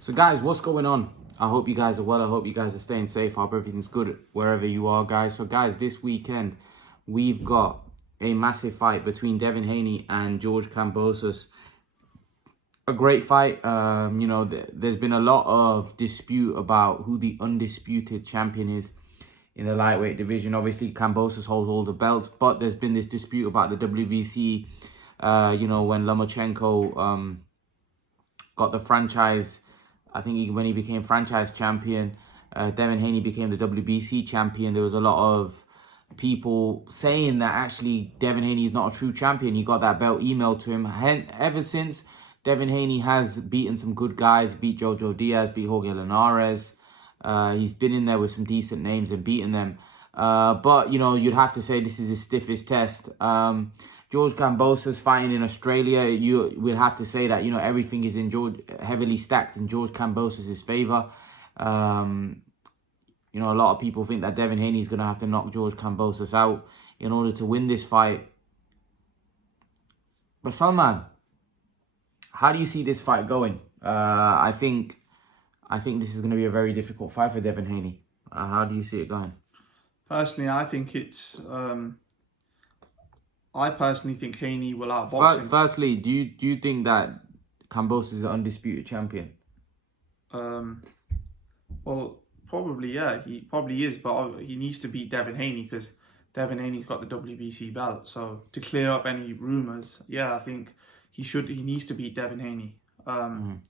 So guys, what's going on? I hope you guys are well. I hope you guys are staying safe. I hope everything's good wherever you are, guys. So guys, this weekend we've got a massive fight between Devin Haney and George Kambosos. A great fight. There's been a lot of dispute about who the undisputed champion is in the lightweight division. Obviously, Kambosos holds all the belts, but there's been this dispute about the WBC. When Lomachenko got the franchise, I think when he became franchise champion, Devin Haney became the WBC champion. There was a lot of people saying that actually Devin Haney is not a true champion. He got that belt emailed to him. Ever since, Devin Haney has beaten some good guys, beat Jojo Diaz, beat Jorge Linares. He's been in there with some decent names and beaten them. But, you'd have to say this is his stiffest test. George Kambosos fighting in Australia, we'd have to say that, everything is heavily stacked in George Kambosos' favour. A lot of people think that Devin Haney is going to have to knock George Kambosos out in order to win this fight. But Salman, how do you see this fight going? I think this is going to be a very difficult fight for Devin Haney. How do you see it going? Personally, I think it's... I personally think Haney will outbox him. Firstly, do you think that Kambosos is an undisputed champion? Well, probably, yeah. He probably is, but he needs to beat Devin Haney because Devin Haney's got the WBC belt. So to clear up any rumours, yeah, I think he needs to beat Devin Haney. And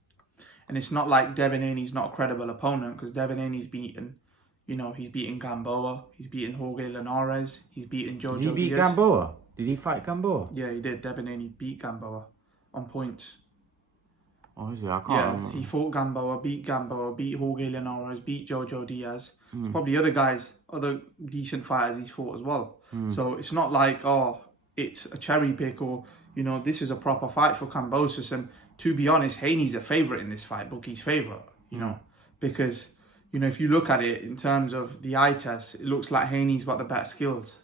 it's not like Devin Haney's not a credible opponent because Devin Haney's beaten, he's beaten Gamboa, he's beaten Jorge Linares, he's beaten Jojo Diaz. Did he beat Gamboa? Did he fight Gamboa? Yeah, he did. Devin Haney beat Gamboa on points. Oh, is it? I can't remember. He fought Gamboa, beat Jorge Linares, beat Jojo Diaz. Probably other decent fighters he's fought as well. So it's not like, it's a cherry pick or, this is a proper fight for Kambosos. And to be honest, Haney's a favourite in this fight, bookie's favourite, because, if you look at it in terms of the eye test, it looks like Haney's got the better skills.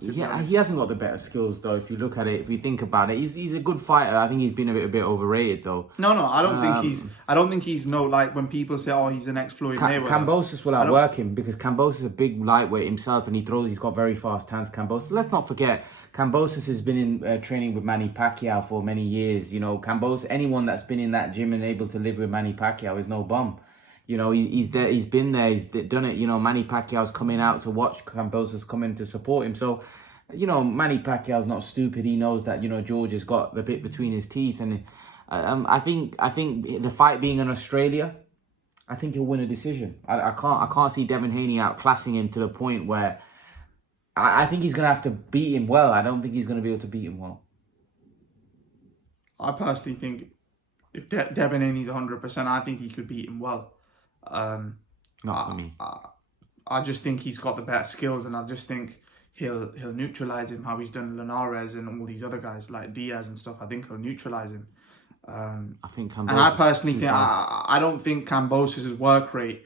He hasn't got the better skills though. If you look at it, if you think about it, he's a good fighter. I think he's been a bit overrated though. No, I don't think he's like when people say, he's the next Floyd Mayweather. Kambosos will outwork him because Kambosos is a big lightweight himself and he's got very fast hands. Kambosos. Let's not forget, Kambosos has been in training with Manny Pacquiao for many years. Kambosos, anyone that's been in that gym and able to live with Manny Pacquiao is no bum. He's there, he's been there, he's done it. Manny Pacquiao's coming out to watch Kambosos come in to support him. So, Manny Pacquiao's not stupid. He knows that, George has got the bit between his teeth. And I think the fight being in Australia, I think he'll win a decision. I can't see Devin Haney outclassing him to the point where I think he's going to have to beat him well. I don't think he's going to be able to beat him well. I personally think if Devin Haney's 100%, I think he could beat him well. Not for me. I just think he's got the better skills, and I just think he'll neutralize him how he's done Linares and all these other guys like Diaz and stuff. I think he'll neutralize him. I think Kambosos, and I personally think I don't think Kambosos' work rate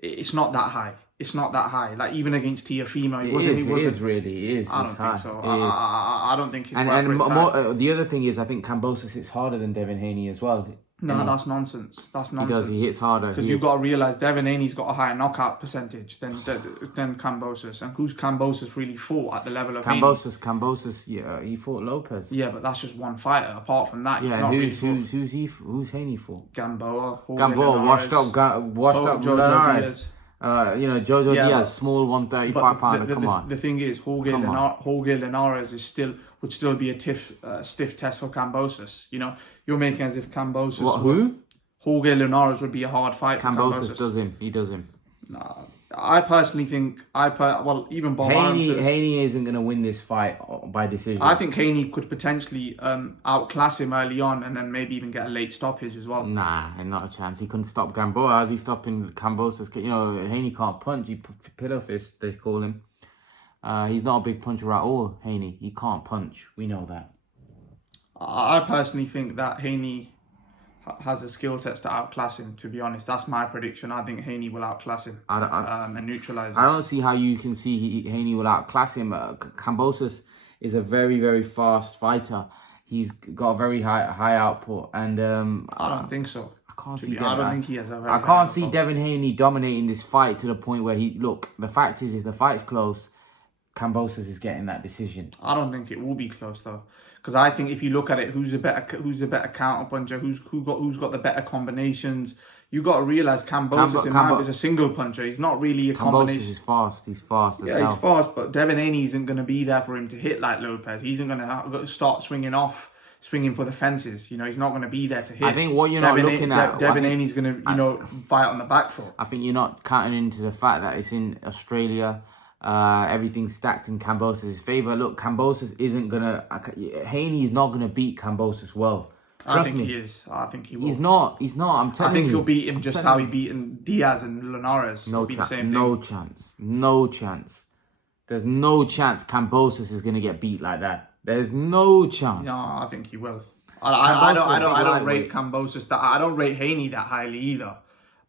it's not that high. It's not that high. Like even against Teofimo, it is really. I don't think so. I don't think his work and rate's more, the other thing is I think Kambosos hits harder than Devin Haney as well. No, that's nonsense. That's nonsense. He hits harder. Because you've got to realise Devin Haney's got a higher knockout percentage than Kambosos. And who's Kambosos really fought at the level of Kambosos, yeah, he fought Lopez. Yeah, but that's just one fighter. Apart from that, yeah, who's Haney fought? Gamboa, washed up Linares. Jojo Diaz, small 135 pounder. Come on. The thing is, Jorge Linares would still be a stiff test for Kambosos. You're making as if Kambosos. What? Who? Jorge Linares would be a hard fight. Kambosos does him. He does him. Nah, I personally think even Bob Haney isn't going to win this fight by decision. I think Haney could potentially outclass him early on and then maybe even get a late stoppage as well. Nah, not a chance. He couldn't stop Gamboa. How's he stopping Kambosos? Haney can't punch. He pillow fist, they call him. He's not a big puncher at all, Haney. He can't punch. We know that. I personally think that Haney has the skill sets to outclass him, to be honest. That's my prediction. I think Haney will outclass him and neutralise him. I don't see how you can see Haney will outclass him. Kambosos is a very, very fast fighter. He's got a very high output. And I don't think so. I I can't see. I don't think he has a very I can't see Devin Haney dominating this fight to the point where he look. The fact is, if the fight's close, Kambosos is getting that decision. I don't think it will be close though, because I think if you look at it, who's the better counter puncher? Who's got the better combinations? You got to realize Kambosos is a single puncher. He's not really a combination. Kambosos is fast. He's fast as hell. Yeah, he's fast, but Devin Haney isn't going to be there for him to hit like Lopez. He isn't going to start swinging for the fences. You know, he's not going to be there to hit. I think what you're not looking at... Devin Haney's going to, fight on the back foot. I think you're not counting into the fact that it's in Australia. Everything's stacked in Kambosos' favour. Look, Kambosos isn't going to... Haney is not going to beat Kambosos well. I think he is. I think he will. He's not. I'm telling you. I think he'll beat him just how he beaten Diaz and Linares. No chance. No chance. There's no chance Kambosos is going to get beat like that. There's no chance. No, I think he will. I don't rate Kambosos that. I don't rate Haney that highly either.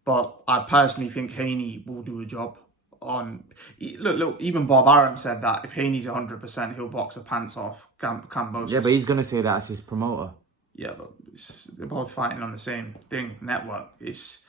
But I personally think Haney will do a job on. Look. Even Bob Arum said that if Haney's 100%, he'll box the pants off Kambosos. Yeah, but he's going to say that as his promoter. Yeah, but they're both fighting on the same thing. Network is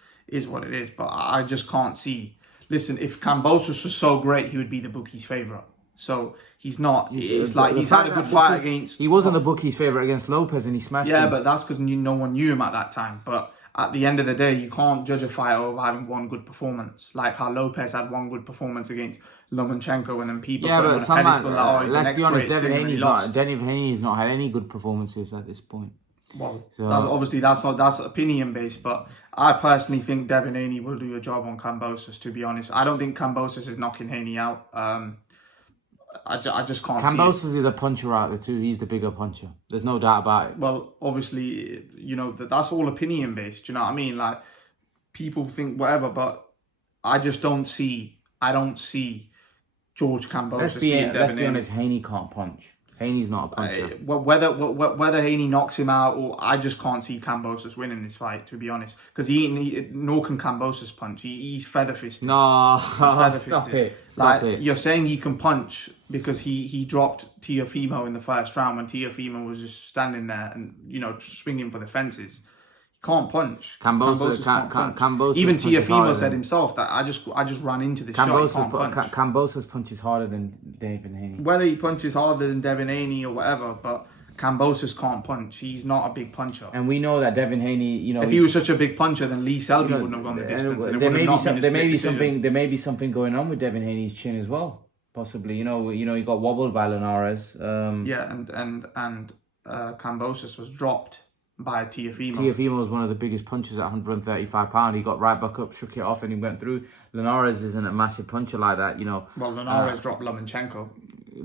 what it is. But I just can't see. Listen, if Kambosos was so great, he would be the bookies' favourite. So he's not. It's like he's had a good fight against. He wasn't the bookies' favourite against Lopez, and he smashed him. Yeah, but that's because no one knew him at that time. But at the end of the day, you can't judge a fighter over having one good performance. Like how Lopez had one good performance against Lomachenko, and then people put him on a pedestal. Let's be honest, Devin Haney's not had any good performances at this point. Well, that's opinion based, but I personally think Devin Haney will do a job on Kambosos. To be honest, I don't think Kambosos is knocking Haney out. I just can't. Kambosos is a puncher out there too. He's the bigger puncher. There's no doubt about it. Well, obviously, that's all opinion based. You know what I mean? Like people think whatever, but I just don't see. I don't see George Kambosos. Let's be honest. Haney can't punch. Haney's not a puncher. Whether Haney knocks him out, or I just can't see Kambosos winning this fight, to be honest. Because nor can Kambosos punch. He's feather-fisted. No, stop it. You're saying he can punch because he dropped Teofimo in the first round when Teofimo was just standing there and, swinging for the fences. Can't punch. Kambosos can't punch. Even Teofimo said himself that I just ran into this shot. Kambosos punches harder than Devin Haney. Whether he punches harder than Devin Haney or whatever, but Kambosos can't punch. He's not a big puncher. And we know that Devin Haney, if he was such a big puncher, then Lee Selby wouldn't have gone the distance. There may be something going on with Devin Haney's chin as well. Possibly, he got wobbled by Linares. And Kambosos was dropped by Teofimo. Teofimo was one of the biggest punchers at 135 pounds. He got right back up, shook it off, and he went through. Linares isn't a massive puncher like that, Well, Linares dropped Lomachenko.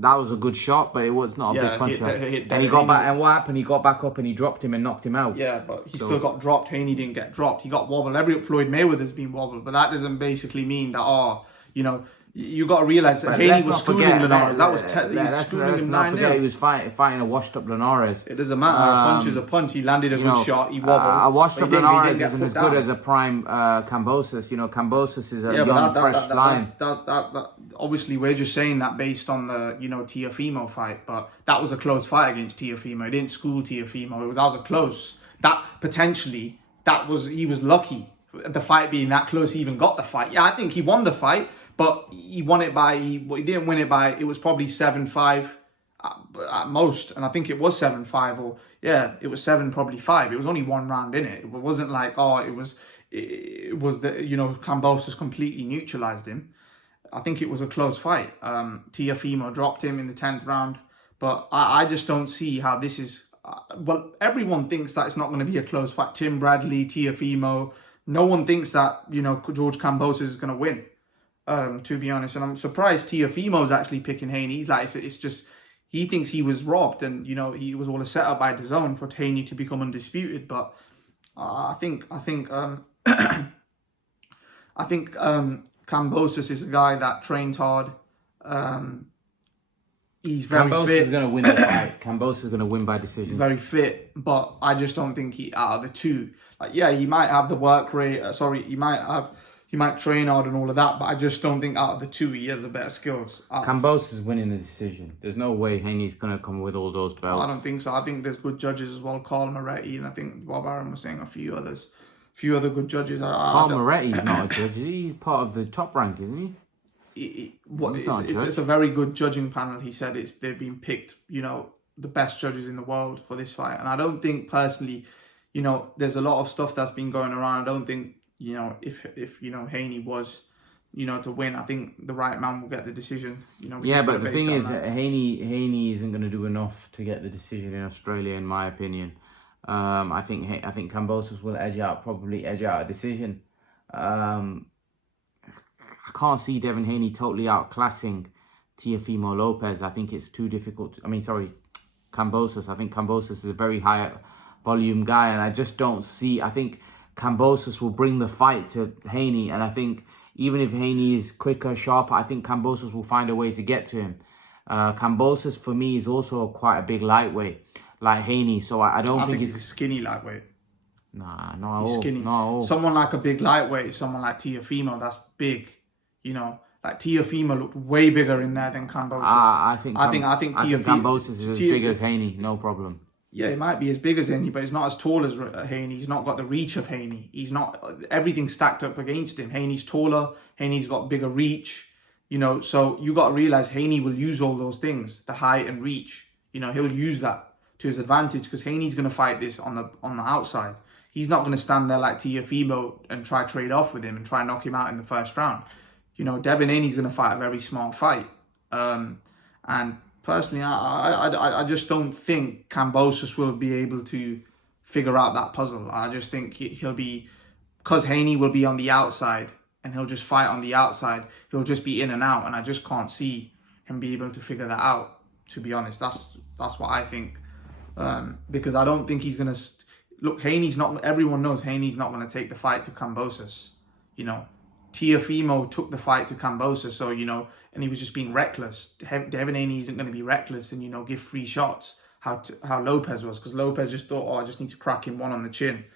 That was a good shot, but it was not a big puncher. And he got back, and what happened? He got back up and he dropped him and knocked him out. Yeah, but he still got dropped. Haney didn't get dropped. He got wobbled. Floyd Mayweather's been wobbled, but that doesn't basically mean that, you got to realize that Haney was schooling Linares. Let's not forget he was fighting a washed-up Linares. It doesn't matter. A punch is a punch. He landed a good shot. He wobbled. A washed-up Linares isn't as good as a prime Kambosos. Kambosos is a young, fresh line. Obviously, we're just saying that based on the Teofimo fight, but that was a close fight against Teofimo. He didn't school Teofimo. That was a close. He was lucky. The fight being that close, he even got the fight. Yeah, I think he won the fight. But he won it by, he didn't win it by, it was probably 7-5 at most. And I think it was 7-5 it was 7-5. It was only one round in it. It wasn't like, it was Kambosos completely neutralized him. I think it was a close fight. Teofimo dropped him in the 10th round. But I just don't see how this is, everyone thinks that it's not going to be a close fight. Tim Bradley, Teofimo, no one thinks that, George Kambosos is going to win. To be honest, and I'm surprised Teofimo's actually picking Haney. He's like, it's just he thinks he was robbed, and he was all a setup by DAZN for Haney to become undisputed. But I think Kambosos is a guy that trains hard. He's very fit. Kambosos is going to win the fight. Kambosos is going to win by decision. He's very fit, but I just don't think out of the two. He might have the work rate. He might train hard and all of that, but I just don't think out of the two he has the better skills. Kambosos is winning the decision. There's no way Haney's going to come with all those belts. I don't think so. I think there's good judges as well, Carl Moretti, and I think Bob Arum was saying a few others. few other good judges. Tom Moretti's not a judge. He's part of the top rank, isn't he? It's a very good judging panel. He said they've been picked, the best judges in the world for this fight. And I don't think personally, there's a lot of stuff that's been going around. I don't think, if Haney was, to win, I think the right man will get the decision. Yeah, but the thing is, Haney isn't going to do enough to get the decision in Australia, in my opinion. I think Kambosos will probably edge out a decision. I can't see Devin Haney totally outclassing Teofimo Lopez. I think it's too difficult. Kambosos. I think Kambosos is a very high volume guy, and I just don't see. I think Kambosos will bring the fight to Haney, and I think even if Haney is quicker, sharper, I think Kambosos will find a way to get to him. Kambosos for me is also quite a big lightweight, like Haney. So I don't think he's a skinny lightweight. Nah, not at all. Skinny. Not at all. Someone like a big lightweight, someone like Teofimo, that's big. Like Teofimo looked way bigger in there than Kambosos. I think Kambosos is as big as Haney, no problem. Yeah, he might be as big as Haney, but he's not as tall as Haney. He's not got the reach of Haney. He's not, everything's stacked up against him. Haney's taller. Haney's got bigger reach. So you got to realize Haney will use all those things, the height and reach. He'll use that to his advantage because Haney's going to fight this on the outside. He's not going to stand there like Teofimo and try trade off with him and try knock him out in the first round. Devin Haney's going to fight a very smart fight. And personally, I just don't think Kambosos will be able to figure out that puzzle. I just think he'll be, because Haney will be on the outside and he'll just fight on the outside. He'll just be in and out, and I just can't see him be able to figure that out. To be honest, that's what I think. Because I don't think he's going to look. Haney's not. Everyone knows Haney's not going to take the fight to Kambosos. Teofimo took the fight to Kambosos, so and he was just being reckless. Devin Haney isn't going to be reckless and give free shots. How Lopez was, because Lopez just thought, I just need to crack him one on the chin.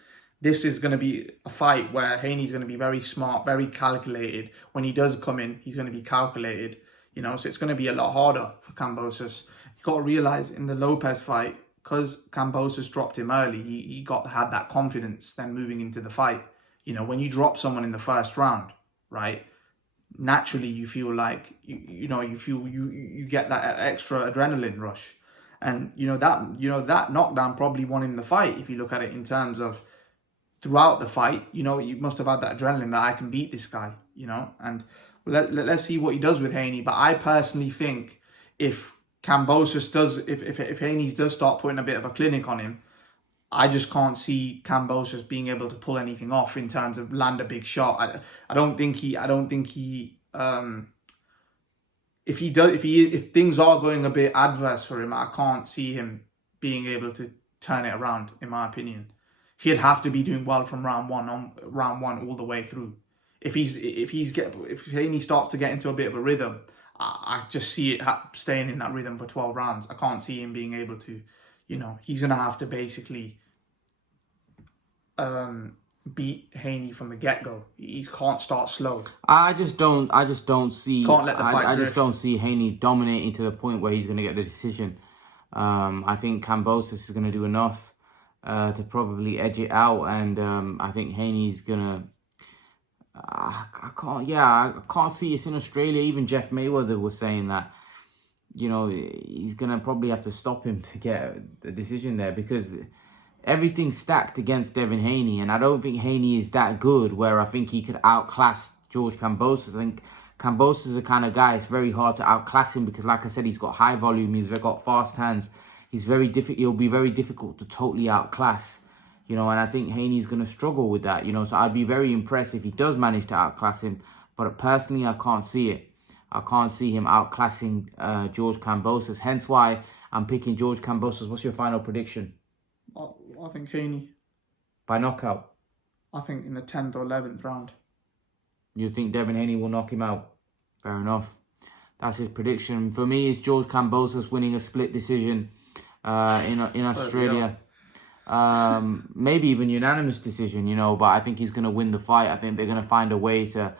This is going to be a fight where Haney's going to be very smart, very calculated. When he does come in, he's going to be calculated. So it's going to be a lot harder for Kambosos. You got to realize in the Lopez fight, because Kambosos dropped him early, he had that confidence then moving into the fight. When you drop someone in the first round, right? Naturally, you feel like you get that extra adrenaline rush, and that knockdown probably won him the fight. If you look at it in terms of throughout the fight, you must have had that adrenaline that I can beat this guy, and let's see what he does with Haney. But I personally think if Kambosos does, if Haney does start putting a bit of a clinic on him, I just can't see Kambosos being able to pull anything off in terms of land a big shot. I don't think he if things are going a bit adverse for him, I can't see him being able to turn it around, in my opinion. He'd have to be doing well from round one all the way through. If Haney starts to get into a bit of a rhythm, I just see it staying in that rhythm for 12 rounds. I can't see him being able to, he's going to have to basically beat Haney from the get-go. He can't start slow. I just don't see. Can't let the fight I just don't see Haney dominating to the point where he's going to get the decision. I think Kambosos is going to do enough to probably edge it out, and I think Haney's going to. I can't see it's in Australia. Even Jeff Mayweather was saying that, he's going to probably have to stop him to get the decision there, because everything's stacked against Devin Haney, and I don't think Haney is that good where I think he could outclass George Kambosos. I think Kambosos is the kind of guy, it's very hard to outclass him because, like I said, he's got high volume, he's got fast hands. He'll be very difficult to totally outclass. And I think Haney's going to struggle with that, so I'd be very impressed if he does manage to outclass him. But personally, I can't see it. I can't see him outclassing George Kambosos. Hence why I'm picking George Kambosos. What's your final prediction? I think Haney. By knockout? I think in the 10th or 11th round. You think Devin Haney will knock him out? Fair enough. That's his prediction. For me, it's George Kambosos winning a split decision in Australia. Maybe even unanimous decision, but I think he's going to win the fight. I think they're going to find a way to,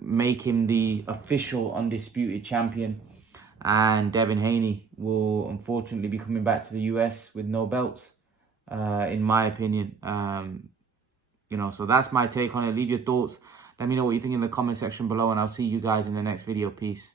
make him the official undisputed champion. And Devin Haney will unfortunately be coming back to the US with no belts. in my opinion. You know, so that's my take on it. Leave your thoughts. Let me know what you think in the comment section below, and I'll see you guys in the next video. Peace.